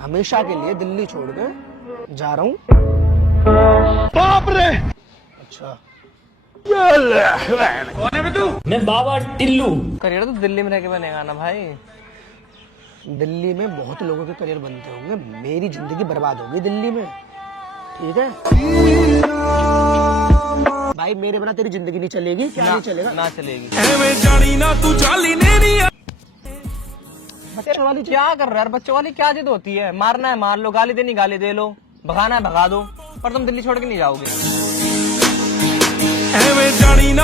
हमेशा के लिए दिल्ली छोड़ के जा रहा हूँ। बाप रे! अच्छा कौन है बे तू? मैं बाबा टिल्लू। करियर तो दिल्ली में रह के बनेगा ना भाई। दिल्ली में बहुत लोगों के करियर बनते होंगे, मेरी जिंदगी बर्बाद होगी दिल्ली में, ठीक है भाई। मेरे बिना तेरी जिंदगी नहीं चलेगी। क्या नहीं चलेगा? ना चलेगी। बच्चे वाली क्या कर रहा है यार? बच्चों वाली क्या जिद होती है? मारना है मार लो, गाली देनी गाली दे लो, भगाना है भगा दो, पर तुम दिल्ली छोड़ के नहीं जाओगे।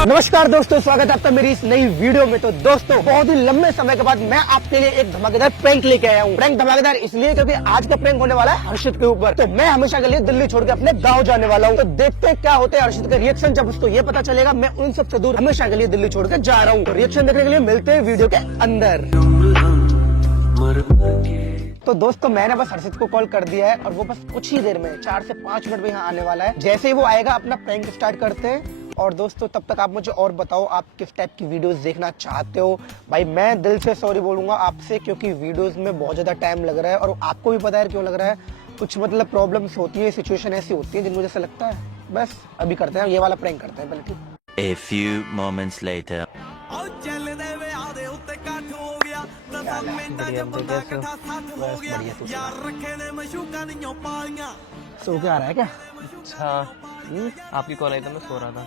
नमस्कार दोस्तों, स्वागत है आपका मेरी इस नई वीडियो में। तो दोस्तों, बहुत ही लंबे समय के बाद मैं आपके लिए एक धमाकेदार प्रैंक लेके आया हूँ। प्रैंक धमाकेदार इसलिए क्योंकि आज का प्रैंक होने वाला है हर्षित के ऊपर। तो मैं हमेशा के लिए दिल्ली छोड़ के अपने गाँव जाने वाला हूँ। तो देखते हैं क्या होते हैं हर्षित का रिएक्शन जब उसको ये पता चलेगा मैं उन सबसे दूर हमेशा के लिए दिल्ली छोड़ के जा रहा हूँ। तो रिएक्शन देखने के लिए मिलते हैं वीडियो के अंदर। तो दोस्तों, मैंने बस हर्षित को कॉल कर दिया है और वो बस कुछ ही देर में 4 से 5 मिनट में यहाँ आने वाला है। जैसे ही वो आएगा अपना प्रैंक स्टार्ट करते हैं। और दोस्तों, तब तक आप मुझे और बताओ आप किस टाइप की वीडियोस देखना चाहते हो। भाई मैं दिल से सॉरी बोलूंगा आपसे, क्योंकि वीडियोस में बहुत ज्यादा टाइम लग रहा है और आपको भी पता है क्यों लग रहा है। कुछ मतलब प्रॉब्लम्स होती है, सिचुएशन ऐसी होती है जिन मुझे ऐसा लगता है बस अभी करते हैं, ये वाला प्रैंक करते हैं पहले, ठीक। A few moments later. सो क्या आ रहा है क्या? अच्छा, आपकी कॉल आई तो मैं सो रहा था।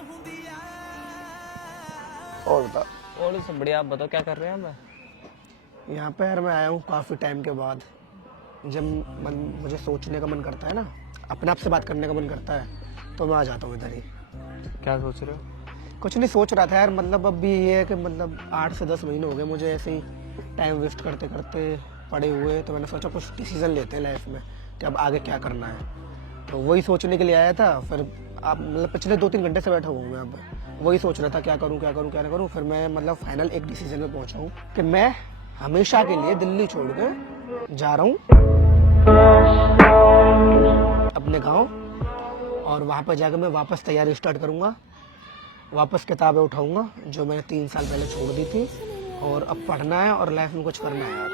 और बताओ। और सब बढ़िया, आप बताओ क्या कर रहे हैं आप? यहाँ पे यार मैं आया हूँ काफी टाइम के बाद। जब मुझे सोचने का मन करता है ना, अपने आप से बात करने का मन करता है, तो मैं आ जाता हूँ इधर ही। क्या सोच रहे हो? कुछ नहीं सोच रहा था यार, मतलब अब भी ये है कि मतलब 8 से 10 महीने हो गए मुझे ऐसे ही टाइम वेस्ट करते करते पड़े हुए। तो मैंने सोचा कुछ डिसीजन लेते हैं लाइफ में कि अब आगे क्या करना है। तो वही सोचने के लिए आया था। फिर आप मतलब पिछले 2-3 घंटे से बैठा हुआ हूँ अब वही सोच रहा था क्या करूँ क्या करूँ क्या ना करूँ। फिर मैं मतलब फाइनल एक डिसीजन में पहुंचा हूँ कि मैं हमेशा के लिए दिल्ली छोड़ के जा रहा हूँ अपने गाँव। और वहाँ पर जाकर मैं वापस तैयारी स्टार्ट करूँगा, वापस किताबें उठाऊंगा जो मैंने 3 साल पहले छोड़ दी थी। और अब पढ़ना है और लाइफ में कुछ करना है यार।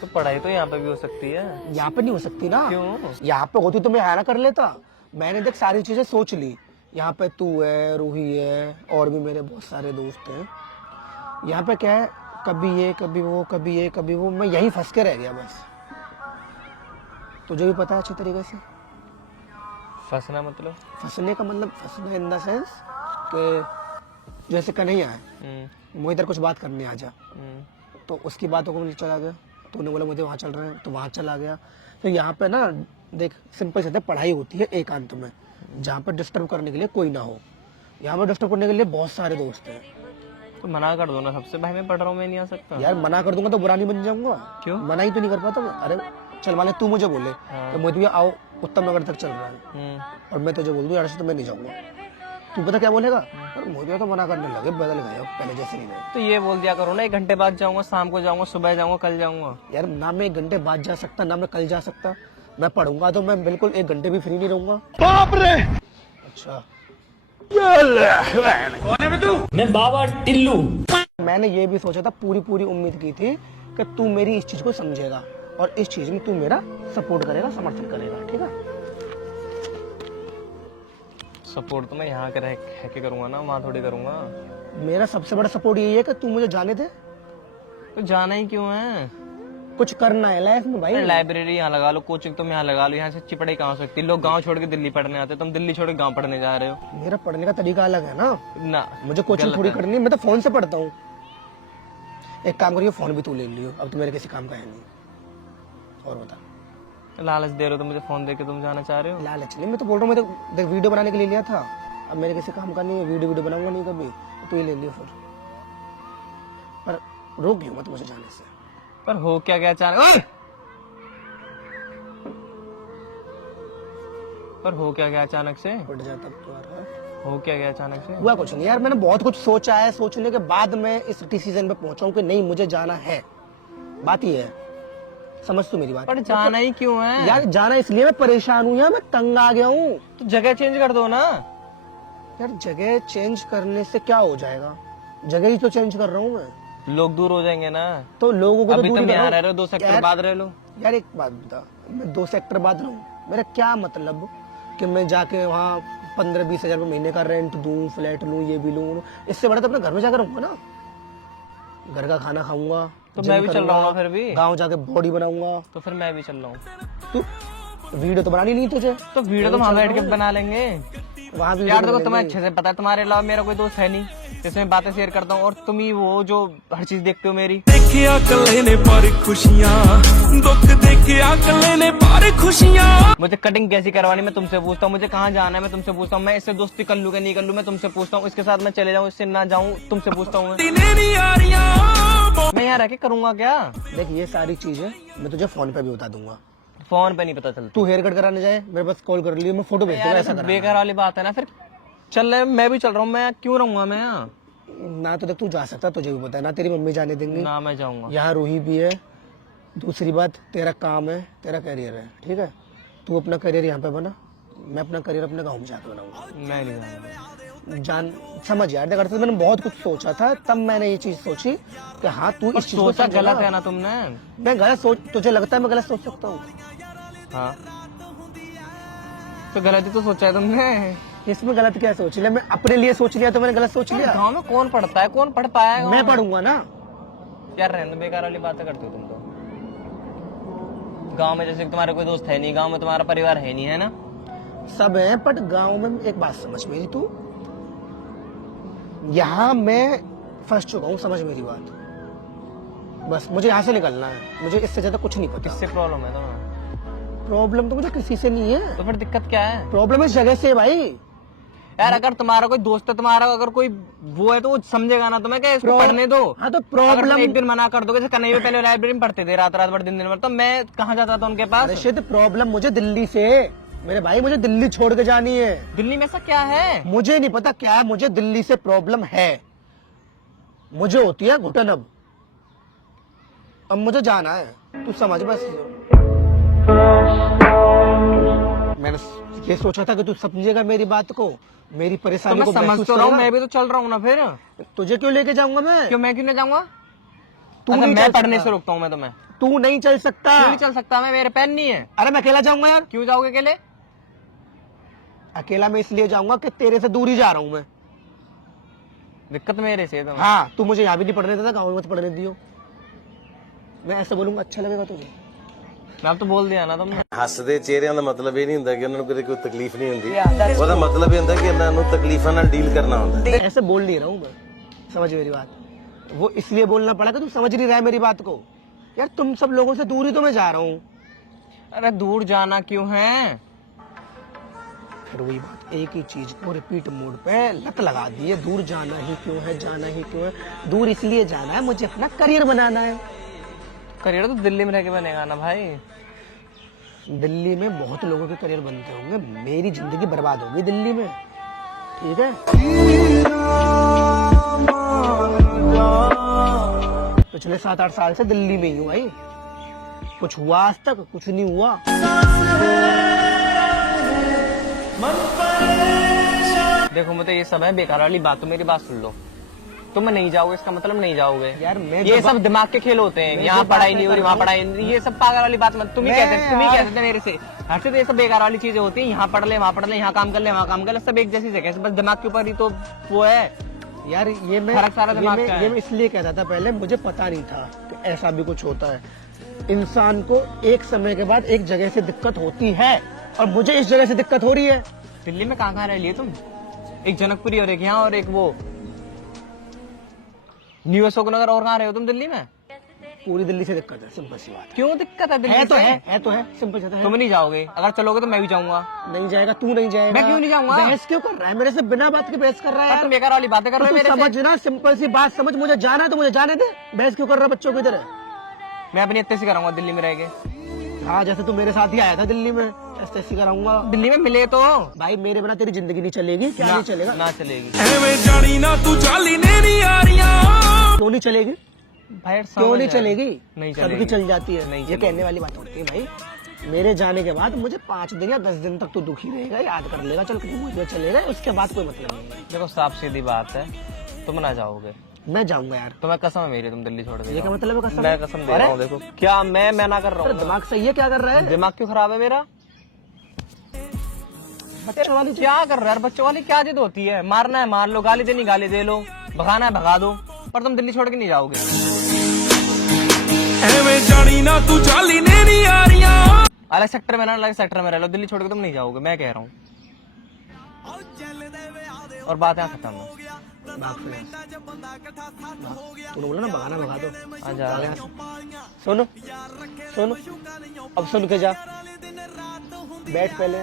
तो पढ़ाई तो यहाँ पे भी हो सकती है। यहाँ पे नहीं हो सकती ना। क्यों? यहाँ पे होती तो मैं यहाँ ना कर लेता। मैंने देख सारी चीजें सोच ली। यहाँ पे तू है, रूही है, और भी मेरे बहुत सारे दोस्त हैं। यहाँ पे क्या है, कभी ये कभी वो, कभी ये कभी वो, मैं यहीं फंस के रह गया बस। तुझे भी पता है अच्छी तरीके से। फंसना मतलब? फंसने का मतलब फंसना इन द सेंस कि जैसे कन्हैया है, वो इधर कुछ बात करने आ जा, तो उसकी बातों को मुझे चला गया। तो उन्हें बोला मुझे वहाँ चल रहे हैं, तो वहाँ चला गया। तो यहाँ पे ना देख सिंपल से पढ़ाई होती है एकांत में, जहाँ पर डिस्टर्ब करने के लिए कोई ना हो। यहाँ पर डिस्टर्ब करने के लिए बहुत सारे दोस्त हैं। तो मना कर दो ना सबसे, भाई मैं पढ़ रहा हूँ, मैं नहीं आ सकता। यार मना कर दूंगा तो बुरा नहीं बन जाऊंगा? क्यों? मना ही तो नहीं कर पाता मैं। अरे चल मान ले तू मुझे बोले तो मुझे आओ उत्तम नगर तक चल रहा है और मैं तुझे बोल दूं यार तो मैं नहीं जाऊंगा, तू पता क्या बोलेगा? और मुझे तो मना करने लगे, बदल गए पहले जैसे नहीं गए। तो ये बोल दिया करो ना, 1 घंटे बाद जाऊंगा, शाम को जाऊंगा, सुबह जाऊंगा, कल जाऊंगा। यार ना मैं 1 घंटे बाद जा सकता, ना मैं कल जा सकता। मैं पढ़ूंगा तो मैं बिल्कुल 1 घंटे भी फ्री नहीं रहूंगा। बाप रे! अच्छा कौन है बे तू? मैं बाबा टिल्लू। मैंने ये भी सोचा था, पूरी उम्मीद की थी कि तू मेरी इस चीज को समझेगा और इस चीज में तू मेरा सपोर्ट करेगा, समर्थन करेगा, ठीक है? सपोर्ट तो मैं यहाँ के रह के करूंगा ना, वहाँ थोड़ी करूंगा। मेरा सबसे बड़ा सपोर्ट यही है कि तू मुझे जाने दे। तो जाना ही क्यों है? कुछ करना है लाइफ में भाई। लाइब्रेरी यहाँ लगा लो, कोचिंग तुम यहाँ लगा लो, यहाँ से चिपड़े कहाँ हो सकती। लोग गांव छोड़ के दिल्ली पढ़ने आते, तुम दिल्ली छोड़ के गांव पढ़ने जा रहे हो। मेरा पढ़ने का तरीका अलग है ना। मुझे कोचिंग थोड़ी करनी है, मैं तो फोन से पढ़ता हूँ। एक काम करिए, फोन भी तू ले लियो, अब तो मेरे किसी काम का है नहीं। और बता। लालच दे रहे हो तो मुझे फोन देके तुम जाना चाह रहे हो? लालच नहीं, मैं तो बोल रहा हूँ, मैं तो देख वीडियो बनाने के लिए लिया था, अब मेरे किसी काम का नहीं है, वीडियो बनाऊंगा नहीं कभी, तो ये ले लियो फिर। पर रोक लियो मत मुझे जाने से। पर हो क्या क्या अचानक? पर हो क्या क्या अचानक से? उठ जाता तुम्हारा। हो क्या गया अचानक से? हुआ कुछ नहीं यार, मैंने बहुत कुछ सोचा है, सोचने के बाद मैं इस डिसीजन पे पहुंचा हूँ कि नहीं मुझे जाना है। बात ये है, समझ तू मेरी बात। पर जाना ही क्यों है यार? जाना इसलिए मैं परेशान हूँ यार, मैं तंग आ गया हूँ। तो जगह चेंज कर दो ना। यार जगह चेंज करने से क्या हो जाएगा? जगह ही तो चेंज कर रहा हूँ मैं। लोग दूर हो जाएंगे ना। तो लोगों को तो अभी दूर तुम ही यहाँ करो। रह रहे हो, 2 सेक्टर यार- बाद रह लो। यार एक बात बता, मैं 2 सेक्टर बाद रहूं, मेरा क्या मतलब कि मैं जाके वहाँ 15-20 हजार रुपये महीने का रेंट दूं, फ्लैट लूं, ये भी लूं। इससे बड़ा तो अपने घर में जाकर रहूंगा ना, घर का खाना खाऊंगा, तो मैं भी चल रहा हूँ ना फिर भी। गाँव जाके बॉडी बनाऊंगा। तो फिर मैं भी चल रहा हूँ। तू वीडियो तो बनानी नहीं तुझे, तो वीडियो तो वहाँ बैठ के बना लेंगे। वहाँ भी यार देखो तुम्हें अच्छे से पता है, तुम्हारे अलावा मेरा कोई दोस्त है नहीं जिसमें बातें शेयर करता हूँ, और तुम ही वो जो हर चीज देखते हो मेरी। देखिया कले ने पर खुशियां, दुख देखिया कले ने पर खुशियां। मुझे कटिंग कैसी करवानी मैं तुमसे पूछता हूँ, मुझे कहाँ जाना है मैं तुमसे पूछता हूँ, मैं इससे दोस्ती कर लूँ कि नहीं कर लूँ मैं तुमसे पूछता हूँ, इसके साथ मैं चले जाऊँ इससे ना जाऊँ तुमसे पूछता हूँ। मैं यहाँ रह के करूंगा क्या? देख ये सारी चीजें मैं तुझे फोन पे भी बता दूंगा। फोन पे नहीं पता चलता। तू हेयर कट कराने जाए, मेरे पास कॉल कर लियो, मैं फोटो भेज दूंगा यार ऐसा ऐसा करा। बेकार वाली बात है ना। फिर चल रहे, मैं भी चल रहा हूँ, मैं क्यों रहूंगा मैं यहाँ? ना तो देख तू जा सकता, तुझे भी पता है ना, तेरी मम्मी जाने देंगी, ना मैं जाऊंगा। यहाँ रूही भी है। दूसरी बात, तेरा काम है, तेरा करियर है, ठीक है। तू अपना करियर यहाँ पे बना, मैं अपना करियर अपने गाँव में जाकर बनाऊंगा। मैं नहीं जाऊंगा। जान समझ यार, देख मैंने बहुत कुछ सोचा था, तब मैंने ये चीज सोची कि हाँ तू इस चीज को सोचा समझेगा। गलत है ना तुमने? मैं गलत सोच, तुझे लगता है मैं गलत सोच सकता हूँ? हाँ तो गलत ही तो सोचा है तुमने। इसमें गलत क्या सोच लिया? मैं अपने लिए सोच लिया तो मैंने गलत सोच लिया? गाँव में कौन पढ़ता है, कौन पढ़ पाया है? मैं पढ़ूंगा ना। यार रहने दो, बेकार वाली बातें करते हो तुम तो। गांव में जैसे कि तुम्हारे कोई दोस्त है नहीं, गांव में तुम्हारा परिवार है नहीं, है ना? सब है, बट गांव में एक बात समझ मेरी, तू यहाँ मैं फंस चुका हूँ, समझ मेरी बात। बस मुझे यहाँ से निकलना है, मुझे इससे ज्यादा कुछ नहीं पता। किससे प्रॉब्लम है तुम्हें? प्रॉब्लम तो मुझे किसी से नहीं है, तो फिर दिक्कत क्या है? प्रॉब्लम इस जगह से है भाई। यार अगर तुम्हारा कोई दोस्त है, तुम्हारा अगर कोई वो है तो वो समझेगा ना तुम्हें, क्या इसको पढ़ने दो। हाँ तो अगर तुम प्रॉब्लम एक दिन मना कर दोगे, जैसे कन्हैया पहले लाइब्रेरी में पढ़ते थे रात रात भर दिन दिन भर, तो मैं कहाँ जाता था उनके पास? रशिद, प्रॉब्लम मुझे दिल्ली से, मेरे भाई मुझे दिल्ली छोड़ के जानी है। दिल्ली में ऐसा क्या है? मुझे नहीं पता क्या है, मुझे दिल्ली से प्रॉब्लम है, मुझे होती है घुटन। अब मुझे जाना है, तू समझ बस। मैंने ये सोचा था कि तू समझेगा मेरी बात को, मेरी तो परेशानी मैं को समझ महसूस तो रहा हूँ, करेगा। मैं भी तो चल रहा हूँ ना। फिर तुझे क्यों लेके जाऊंगा मैं? क्यों, मैं क्यों नहीं जाऊंगा? तू अच्छा, नहीं मैं चल पढ़ने सकता। से रोकता हूँ मैं तुम्हें? तू नहीं चल सकता। क्यों नहीं चल सकता मैं? मेरे पेन नहीं है। अरे मैं अकेला जाऊंगा यार। क्यों जाओगे अकेले? अकेला मैं इसलिए जाऊंगा कि तेरे से दूर ही जा रहा हूँ मैं। दिक्कत मेरे से है तुम्हें। हाँ, तू मुझे यहाँ भी नहीं पढ़ने देता, गाँव में मत पढ़ने दियो। मैं ऐसे बोलूंगा, अच्छा लगेगा तुझे? मैं अब तो बोल दिया ना तुमने। ਹੱਸਦੇ ਚਿਹਰਿਆਂ ਦਾ ਮਤਲਬ ਇਹ ਨਹੀਂ ਹੁੰਦਾ ਕਿ ਉਹਨਾਂ ਨੂੰ ਕਦੇ ਕੋਈ ਤਕਲੀਫ ਨਹੀਂ ਹੁੰਦੀ ਉਹਦਾ ਮਤਲਬ ਇਹ ਹੁੰਦਾ ਕਿ ਇਹਨਾਂ ਨੂੰ ਤਕਲੀਫਾਂ ਨਾਲ ਡੀਲ ਕਰਨਾ ਹੁੰਦਾ ऐसे बोल नहीं रहा हूँ मैं, समझ मेरी बात। वो इसलिए बोलना पड़ा कि तू समझ नहीं रहा है मेरी बात को। यार तुम सब लोगों से दूर ही तो मैं जा रहा हूँ। अरे दूर जाना क्यों है? फिर वही बात, एक ही चीज को रिपीट मोड पे लत लगा दी है। दूर जाना ही क्यों है, जाना ही क्यों है? दूर इसलिए जाना है, मुझे अपना करियर बनाना है। करियर तो दिल्ली में रह के बनेगा ना भाई। दिल्ली में बहुत लोगों के करियर बनते होंगे, मेरी जिंदगी बर्बाद होगी दिल्ली में, ठीक है? पिछले 7-8 साल से दिल्ली में ही हूँ भाई, कुछ हुआ आज तक? कुछ नहीं हुआ। देखो मुझे ये सब है बेकार वाली बात, तो मेरी बात सुन लो। तुम नहीं जाओगे इसका मतलब नहीं जाओगे यार मैं ये जो सब दिमाग के खेल होते हैं। मैं यहाँ जो बात पढ़ाई नहीं हो रही, कर वहाँ रहा पढ़ाई नहीं, ये सब पागल वाली बात मत। तुम ही मैं कहते थे मेरे से हर से, ये सब बेकार वाली चीजें होती है। यहाँ पढ़ ले, वहाँ पढ़ ले, यहाँ काम कर ले, वहाँ काम कर ले, सब एक जैसी जगह, बस दिमाग के ऊपर ही तो वो है यार। ये मैं फर्क सारा दिमाग का है। ये मैं इसलिए कहता था पहले, मुझे पता नहीं था कि ऐसा भी कुछ होता है। इंसान को एक समय के बाद एक जगह से दिक्कत होती है, और मुझे इस जगह से दिक्कत हो रही है। दिल्ली में कहाँ रह लिए तुम? एक जनकपुरी और एक यहाँ और एक वो न्यू अशोक नगर, और कहाँ रहे हो तुम दिल्ली में? पूरी दिल्ली से दिक्कत है, सिंपल सी बात क्यों दिक्कत है दिल्ली है। तो से? है तो है, सिंपल सी बात है। तुम नहीं जाओगे, अगर चलोगे तो मैं भी जाऊंगा। नहीं जाएगा, तू नहीं जाएगा। मैं क्यों नहीं जाऊंगा? बहस क्यों कर रहा है मेरे से? बिना बात के बहस कर रहा है तुम यार। बेकार वाली बातें कर रहे हो तो मेरे तू से। समझ ना, सिंपल सी बात समझ। मुझे जाना है तो मुझे जाने दे, बहस क्यों कर रहा है बच्चों की तरह? मैं अपनी इतने से कराऊंगा दिल्ली में रह के। हाँ, जैसे तू मेरे साथ ही आया था दिल्ली में, ऐसे कराऊंगा। दिल्ली में मिले तो भाई मेरे बिना तेरी जिंदगी नहीं चलेगी। क्या नहीं चलेगा? ना चलेगी ਐਵੇਂ ਜਾਣੀ ਨਾ ਤੂੰ ਚਾਲੀ ਨੇ ਨਹੀਂ ਆ ਰਹੀਆਂ क्यों नहीं चलेगी? भाई। क्यों नहीं चलेगी? नहीं सबकी चलेगी। चल जाती है। नहीं ये चलेगी। कहने वाली बात होती है भाई। मेरे जाने के बाद मुझे 5 दिन या 10 दिन तक तो दुखी रहेगा, याद कर लेगा, चल कहीं मुझे चलेगा, उसके बाद कोई मतलब नहीं है। देखो साफ सीधी बात है, तुम ना जाओगे। मैं जाऊंगा यार। तो मैं कसम है मेरी, तुम दिल्ली छोड़ के ये क्या मतलब है कसम? मैं कसम दे रहा हूँ। देखो क्या मैं ना कर रहा अरे हूँ। दिमाग सही है, क्या कर रहा है? दिमाग क्यों खराब है मेरा? बच्चों वाली क्या कर रहा है यार? बच्चों वाली क्या जिद होती है? मारना है मार लो, गाली देनी गाली दे लो, भगाना है भगा दो, पर तुम दिल्ली छोड़ के नहीं जाओगे। ਐਵੇਂ ਜਾਣੀ ਨਾ ਤੂੰ ਚਾਲੀ ਨੇ ਨੀ ਆਰੀਆਂ अलग सेक्टर में ना, अलग सेक्टर में रह लो, दिल्ली छोड़ के तुम नहीं जाओगे, मैं कह रहा हूँ। और बात यहाँ खत्म है। तूने बोला ना भगाना भगा दो। आजा सुनो सुनो, अब सुन के जा, बैठ पहले,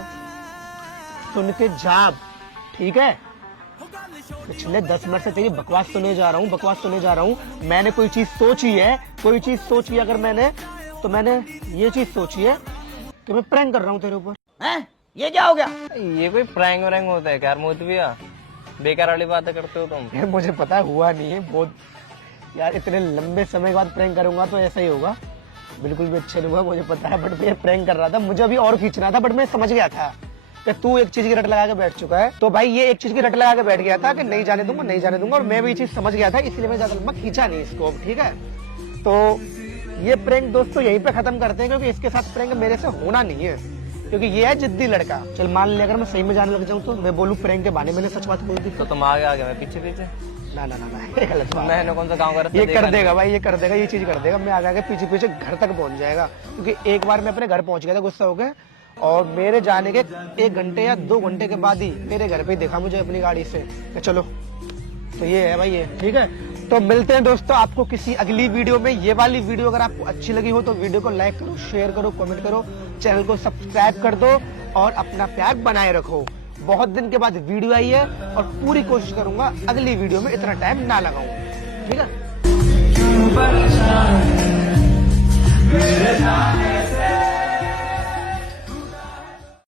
सुन के जा, ठीक है? पिछले 10 मिनट से तेरी बकवास सुने जा रहा हूँ, बकवास सुने जा रहा हूँ। मैंने कोई चीज सोची है, कोई चीज सोची है अगर मैंने, तो मैंने ये चीज सोची है कि मैं प्रैंक कर रहा हूँ तेरे ऊपर। हैं? ये क्या हो गया? ये कोई प्रैंक व्रैंक होता है क्या यार मोतविया? बेकार वाली बातें करते हो तुम। यार मुझे पता है हुआ नहीं है, बहुत यार इतने लंबे समय बाद प्रैंक करूंगा तो ऐसा ही होगा, बिल्कुल भी अच्छा नहीं हुआ, मुझे पता है। बट मैं प्रैंक कर रहा था, मुझे अभी और खींचना था, बट मैं समझ गया था कि तू एक चीज की रट लगा के बैठ चुका है। तो भाई ये एक चीज की रट लगा के बैठ गया था कि नहीं जाने दूंगा, नहीं जाने दूंगा, और मैं भी ये चीज समझ गया था, इसलिए मैं ज्यादा लंबा खींचा नहीं इसको अब, ठीक है? तो ये प्रैंक दोस्तों यहीं पे खत्म करते हैं, क्योंकि इसके साथ प्रैंक मेरे से होना नहीं है, क्योंकि ये है जिद्दी लड़का। चल मान ले अगर मैं सही में जाने लग जाऊं तो मैं बोलूं प्रैंक के बहाने मैंने सच बात बोल दी तो तुम आगे आगे मैं पीछे पीछे। ना ना ना ना, ये गलत बात है। मैंने कौन सा काम करा था? ये देखा कर नहीं। देगा भाई, ये कर देगा, ये चीज कर देगा। मैं आगे आगे पीछे पीछे घर तक पहुंच जाएगा, क्योंकि एक बार मैं अपने घर पहुंच गया था गुस्सा हो गया, और मेरे जाने के 1 घंटे या 2 घंटे के बाद ही मेरे घर पे ही देखा मुझे अपनी गाड़ी से कि चलो। तो ये है भाई, ये ठीक है। तो मिलते हैं दोस्तों आपको किसी अगली वीडियो में। ये वाली वीडियो अगर आपको अच्छी लगी हो तो वीडियो को लाइक करो, शेयर करो, कमेंट करो, चैनल को सब्सक्राइब कर दो और अपना प्यार बनाए रखो। बहुत दिन के बाद वीडियो आई है और पूरी कोशिश करूंगा अगली वीडियो में इतना टाइम ना लगाऊं, ठीक है?